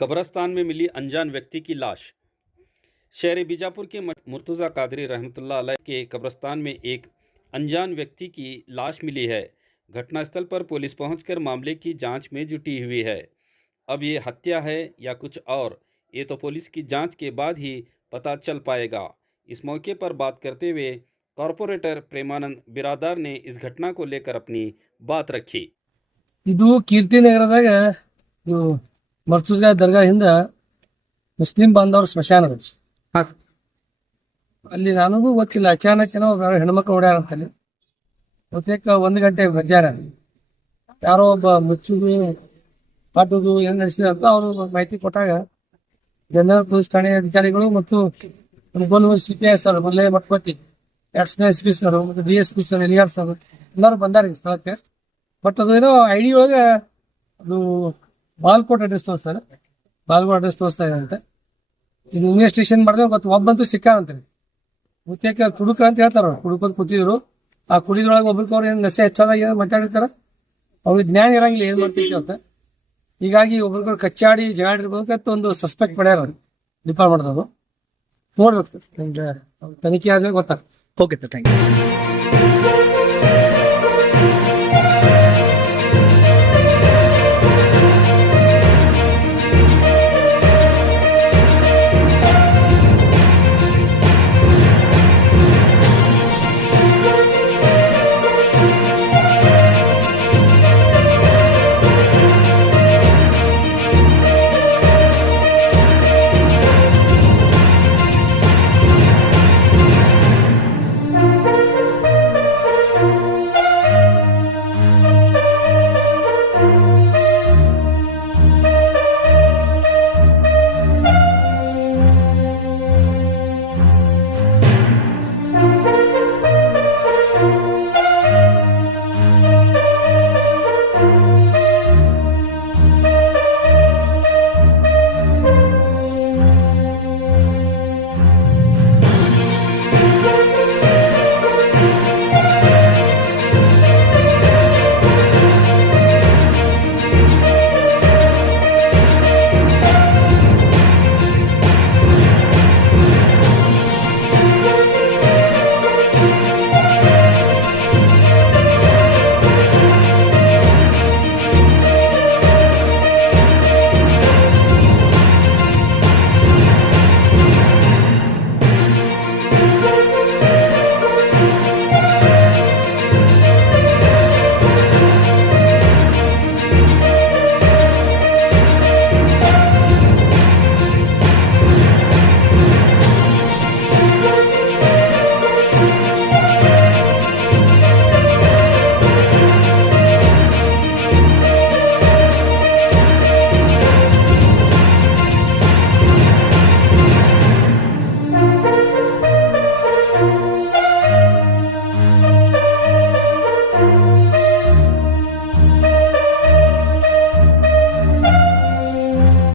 कब्रिस्तान में मिली अनजान व्यक्ति की लाश। शहर बीजापुर के मुर्तज़ा कादरी रहमतुल्लाह अलैह के कब्रिस्तान में एक अनजान व्यक्ति की लाश मिली है। घटनास्थल पर पुलिस पहुंचकर मामले की जांच में जुटी हुई है। अब ये हत्या है या कुछ और, ये तो पुलिस की जांच के बाद ही पता चल पाएगा। इस मौके पर बात करते हुए कॉरपोरेटर प्रेमानंद बिरादार ने इस घटना को लेकर अपनी बात रखी। ಇದು ಕೀರ್ತಿನಗರದಾಗ ಇದು ಮರ್ತುಜ್ಗಾ ದರ್ಗಾ ಹಿಂದ ಮುಸ್ಲಿಂ ಬಾಂಧವ್ರ ಸ್ಮಶಾನ ಅದ. ಅಲ್ಲಿ ನನಗೂ ಗೊತ್ತಿಲ್ಲ, ಅಚಾನಕ್ ಏನೋ ಹೆಣ್ಮಕ್ಳು ಓಡ್ಯಾರ ಅಂತಲ್ಲಿ. ಬಹುತೇಕ 1 ಗಂಟೆ ಮಧ್ಯಾಹ್ನ ಯಾರೋ ಒಬ್ಬ ಮುಚ್ಚುದು ಪಾಟುದು ಏನ್ ನಡೆಸಿದ ಅಂತ ಅವರು ಮಾಹಿತಿ ಕೊಟ್ಟಾಗ ಜನರಲ್ ಪೊಲೀಸ್ ಠಾಣೆ ಅಧಿಕಾರಿಗಳು ಮತ್ತು ಗೋಲ್ಮೂರು CPI ಸರ್, ಮಲ್ಲೆ ಮಟ್ಪತಿ, ಅಡಿಷನಲ್ SP ಸರ್ ಮತ್ತು DSP ಸರ್, ಎಲಿಯಾರ್ ಸರ್ ಎಲ್ಲರೂ ಬಂದಾರ ಸ್ಥಳಕ್ಕೆ. ಬಟ್ ಅದು ಏನೋ ID ಒಳಗೆ ಅದು ಬಾಲ್ಕೋಟ್ ಅಡ್ರೆಸ್ ತೋರಿಸ್ತಾರೆ, ಬಾಲ್ಕೋಟ್ ಅಡ್ರೆಸ್ ತೋರಿಸ್ತಾ ಇದೆ ಅಂತ. ಇದು ಇನ್ವೆಸ್ಟಿಗೇಷನ್ ಮಾಡಿದ್ರೆ ಗೊತ್ತು. ಒಬ್ಬಂತೂ ಸಿಕ್ಕಾರಂತಾರೆ, ಬಹುತೇಕ ಕುಡುಕರು ಅಂತ ಹೇಳ್ತಾರ. ಕುಡುಕೋದು ಕೂತಿದ್ರು, ಆ ಕುಡಿದ್ರೊಳಗೆ ಒಬ್ರಿಗವ್ರು ಏನು ನಶೆ ಹೆಚ್ಚಾದಾಗ ಏನೋ ಮಾತಾಡಿರ್ತಾರ, ಅವ್ರಿಗೆ ಜ್ಞಾನ ಇರಂಗಿಲ್ಲ ಏನ್ ಮಾಡ್ತಿದ್ವಿ ಅಂತ. ಹೀಗಾಗಿ ಒಬ್ರಿಗವ್ರು ಕಚ್ಚಾಡಿ ಜಗಾಡಿರ್ಬೇಕಂತ ಒಂದು ಸಸ್ಪೆಕ್ಟ್ ಮಾಡ್ಯಾರ ಡಿಪಾರ್ಟ್ಮೆಂಟ್ದವರು. ನೋಡ್ಬೇಕು, ನಿಮ್ಗೆ ತನಿಖೆ ಆದ್ಮೇಲೆ ಗೊತ್ತಾಗ್ತದೆ. Okay sir, thank you.